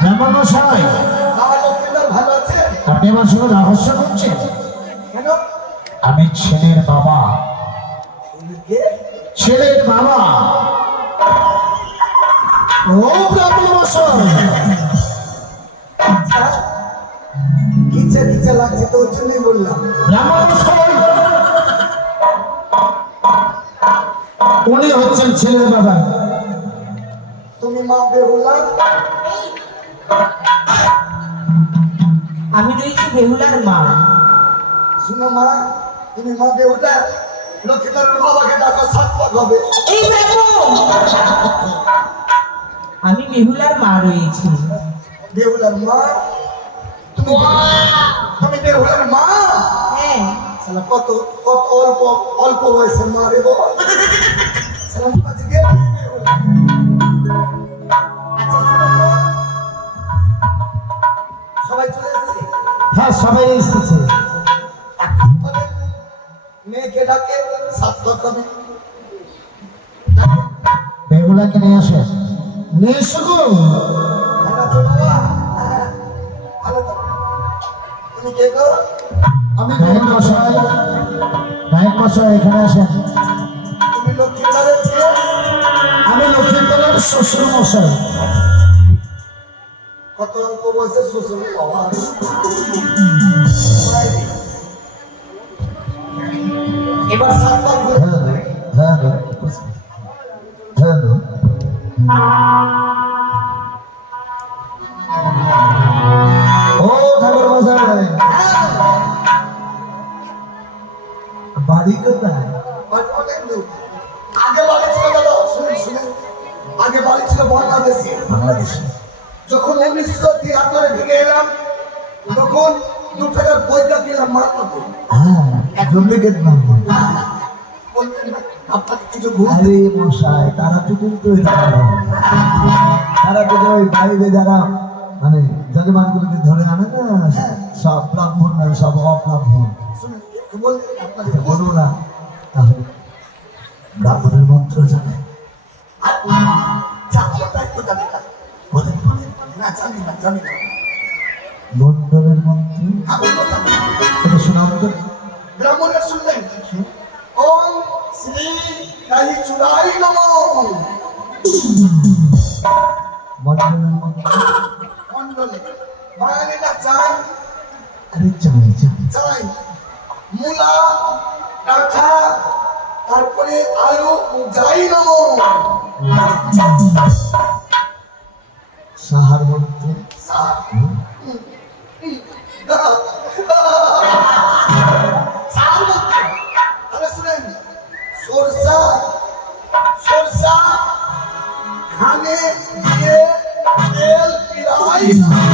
ব্রাহ্মণ মশাই ভালো আছে আপনি আমার সঙ্গে রহস্য করছেন? আমি ছেলের বাবা। ছেলের বাবা? ও ব্রাহ্মণ মশাই আচ্ছা কিচ্ছে কিচ্ছে লাগছে তো জন্যই বললাম ব্রাহ্মণ মশাই উনি হচ্ছেন ছেলের বাবা। বেহুলা আমি রয়েছি বেহুলার মা শুনো মা তুমি মা বেহুলা বাবাকে ডাকো হবে এই ব্রাহ্মণ আমি বেহুলার মা রয়েছি বেহুলার মা তুমি তুমি বেহুলার মা হ্যাঁ কত কত অল্প অল্প বয়সের মা রে বাবা নিয়ে এসো গো। ভালো আছো বাবা? ভালো তো। তুমি কে গো? আমি নায়ক মশাই নায়ক মশাই এখানে আসেন? আমি লক্ষ্মীতলার শ্বশুর মশাই কত অল্প বয়সে শ্বশুর বাবা এবার বাড়ি কোথায়। আগে বাড়ি ছিল দাদা শুনুন শুনুন। আগে বাড়ি ছিল বাংলাদেশে। বাংলাদেশে। যখন উনিশশো তিয়াত্তরে ঢুকে এলাম তখন দু টাকার পয়সা মারতে হ্যাঁ আরে মশাই তারা তো কিন্তু তারা তো ওই বাইরে যারা মানে জজমানগুলোকে ধরে আনে না সব ব্রাহ্মণ সব অব্রাহ্মণ। বলো না। তাহলে ব্রাহ্মণের মন্ত্র জানে। চাকরি তাই তো জানি না। না জানি না জানি না। মন্ডলের মন্ত্র? না। এটা শোনাও তো। ব্রাহ্মণের শুনলেন। ওম শ্রী কালী চুড়াই নম। মন্ডলের মন্ত্র? মন্ডলে। বাঙালিরা চাই। আরে জানি জানি চাই। মূলা ডাঁটা তারপরে আলু যাই সাহার আরে সরষা সরষা খানে দিয়ে তেল পিড়াই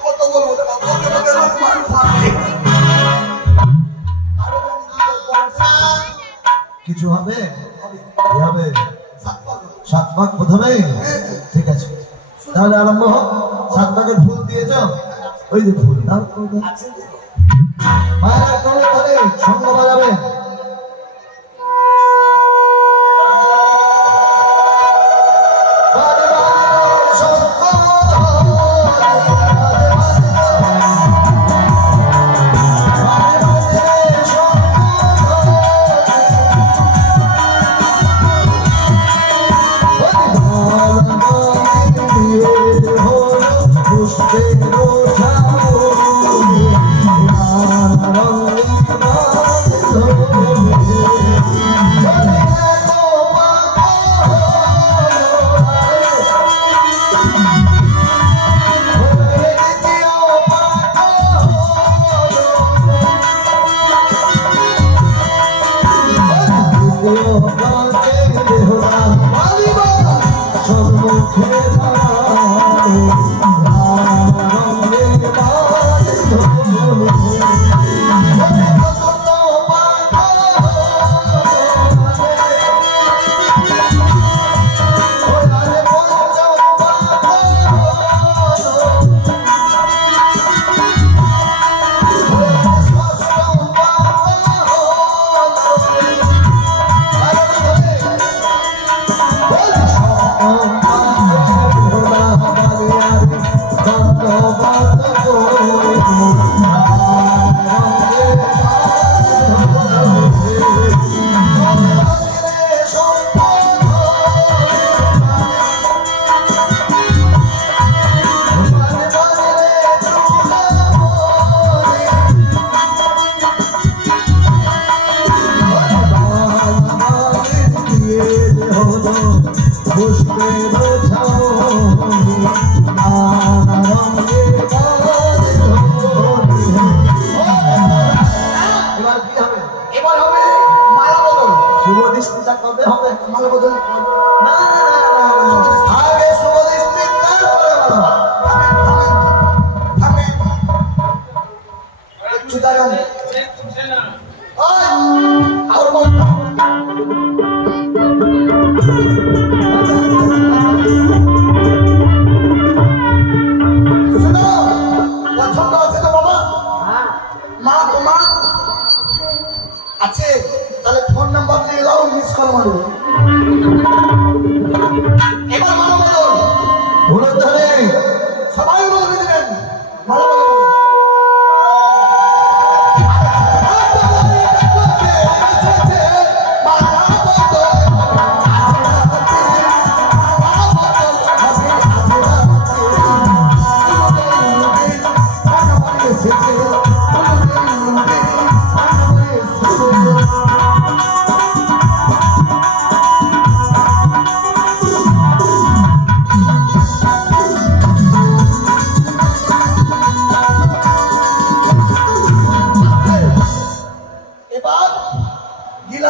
কত বলব রহমান থাকে আরও জানি বর্ষা কিছু হবে? হবে। সাত ভাগ প্রথমে? ঠিক আছে। তাহলে আরম্ভ হোক। সাত ভাগের ফুল দিয়েছ? ওই যে ফুল দাও। মায়েরা তলে তলে সঙ্গ বাজাবে।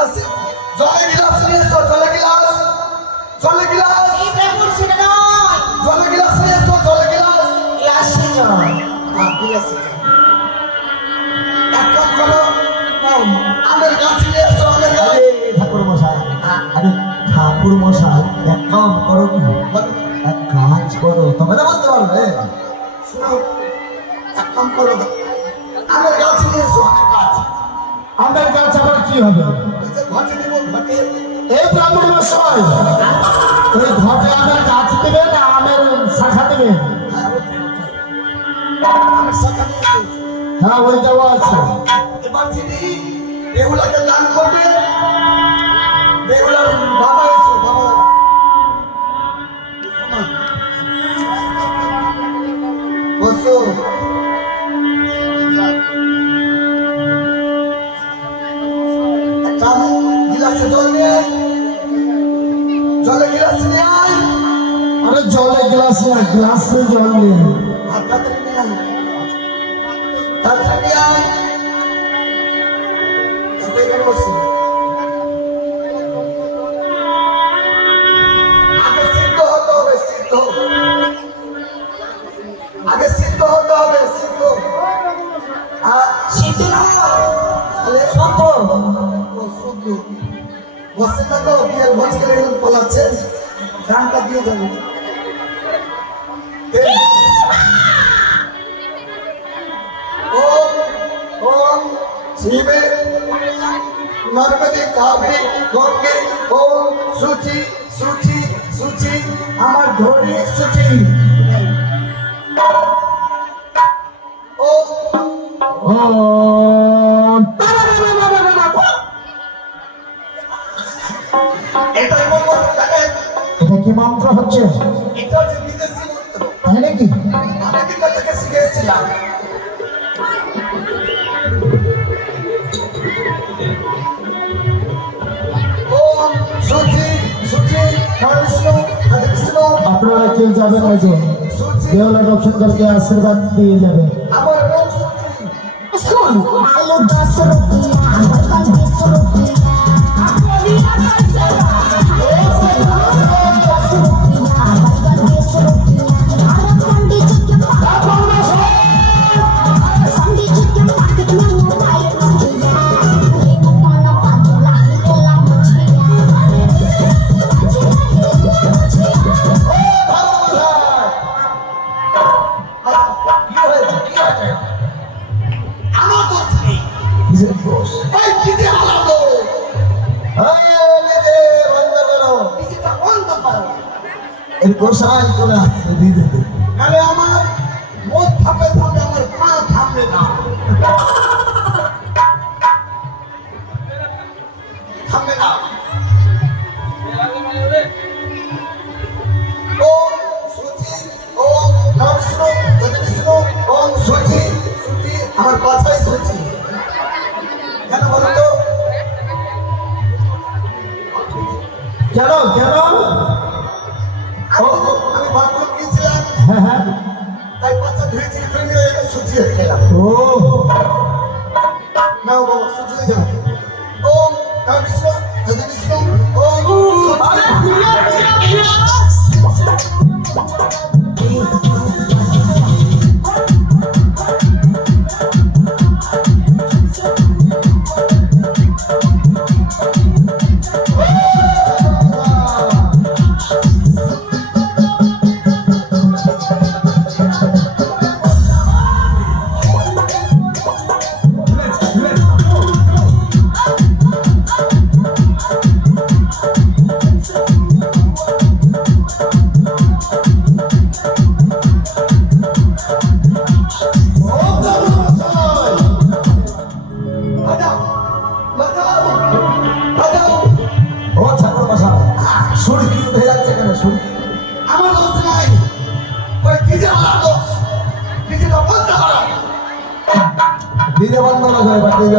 গিলাসে জলে গিলাস নিয়ে এসো জলে গিলাস জলে গিলাস জলে গিলাস নিয়ে। এসো জলে গিলাস গ্লাসে জল আর গিলাসে। এক কাম করো হ্যাঁ আমের গাছ নিয়ে এসো আমের গাছ ঠাকুর মশাই। আরে ঠাকুর মশাই এক কাম করো কি? এক কাজ করো। না বুঝতে পারবে শুনো এক কাম করো। আমের গাছ নিয়ে এসো আমের গাছ। আমের গাছ কি হবে? এই ব্রাহ্মণ মশাই ওই ঘটে আমের গাছ দেবে না আমের শাখা দেবে? হ্যাঁ ওই দেওয়া আছে। এবার তিনি বেহুলাকে দান করবে, বেহুলার বাবা গিলাসে জল নিয়ে জলে গিলাস নিয়ে আরে জলে গ্লাস না গ্লাসে জল নেই আর নিয়ে আয়। আয়। আগে সিদ্ধ হতে হবে সিদ্ধ। আগে সিদ্ধ হতে হবে সিদ্ধ। আর সিদ্ধ নয় তাহলে শুদ্ধ শুদ্ধ বসে থাকো বিয়ের ভোজ করে এরকম পলাচ্ছে গানটা দিয়ে যাবে। ওম শিবে নর্মদে কাবে গঙ্গে ওম সুচি সুচি সুচি, আমার ধরে সুচি ও ওম হরে বিষ্ণু হরে কৃষ্ণ আপনারা কেউ যাবেন ওই যে? দেওয়ালা করকে আশীর্বাদ দিয়ে যাবে। আমার Son, alu dos rupiah, গোসাই আসছে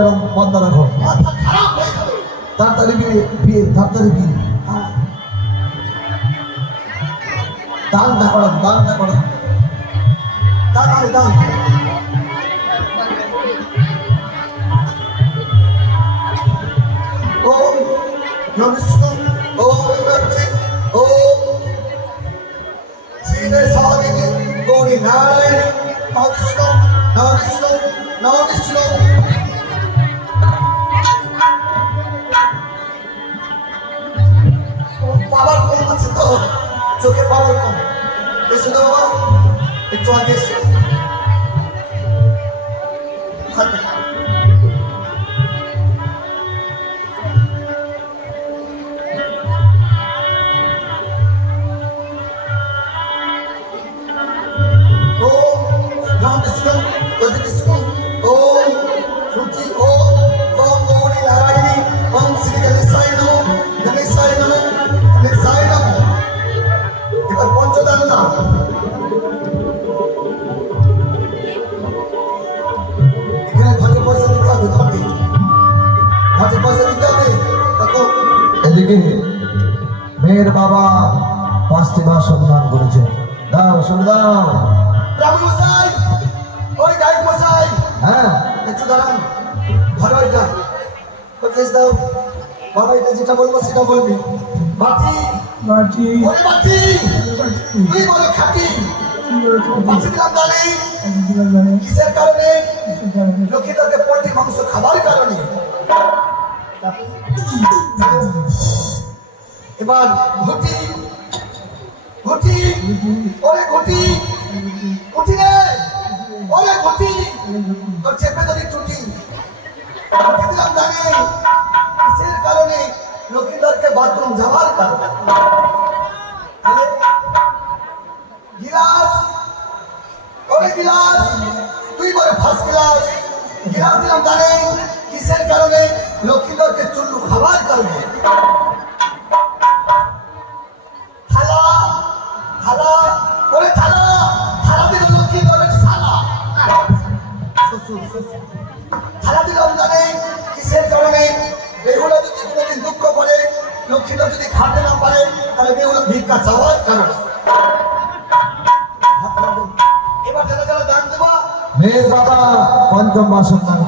দিদি বন্ধ রাখো। মাথা খারাপ হয়ে যাবে তাড়াতাড়ি বিয়ে বিয়ে, তাড়াতাড়ি বিয়ে। দান না করো, দান না করো। হবে দান। ওম নমস্কার ওম নমস্তে ওম। শ্রীনে সাগিনী গৌরী নারায়ণ। নমস্কার নমস্কার নমস্কার এসে দাও বাবা একটু আগে এসো হাতে। মেয়ের বাবা পাঁচটি মাস সন্ধান করেছে। দাও শুনে দাও। ব্রাহ্মণ মশাই ওই গায়ক মশাই। হ্যাঁ। একটু দাঁড়ান। ভালো এটা প্লিজ দাও। বাবা এটা যেটা বলব সেটা বলবি। বাটি মাটি ওরে বাটি তুই বড় খাটি। বাঁচি দিলাম দাঁড়ি কিসের কারণে? পোল্ট্রি মাংস খাবার কারণে। এবার ঘটি ঘটি, ওরে ঘটি, ঘুটি রে, ওরে ঘুটি, তোর চেপে ধরি টুটি দিলাম দাঁড়ি কিসের কারণে? লক্ষ্মীদেরকে বাথরুম যাওয়ার কারণে। গিলাস, ওরে গিলাস, তুই বলে ফার্স্ট গিলাস। গিলাস দিলাম দানে কিসের কারণে? লক্ষ্মীদেরকে চুল্লু খাবার কারণে। বেহুলা যদি কোনোদিন দুঃখ করে লক্ষ্মীরা যদি খাটে না পারে, তাহলে বেহুলা ভিক্ষা চাওয়ার কারণে। এবার যারা যারা দান দেবা, মেয়ের বাবা পঞ্চম বাসন দান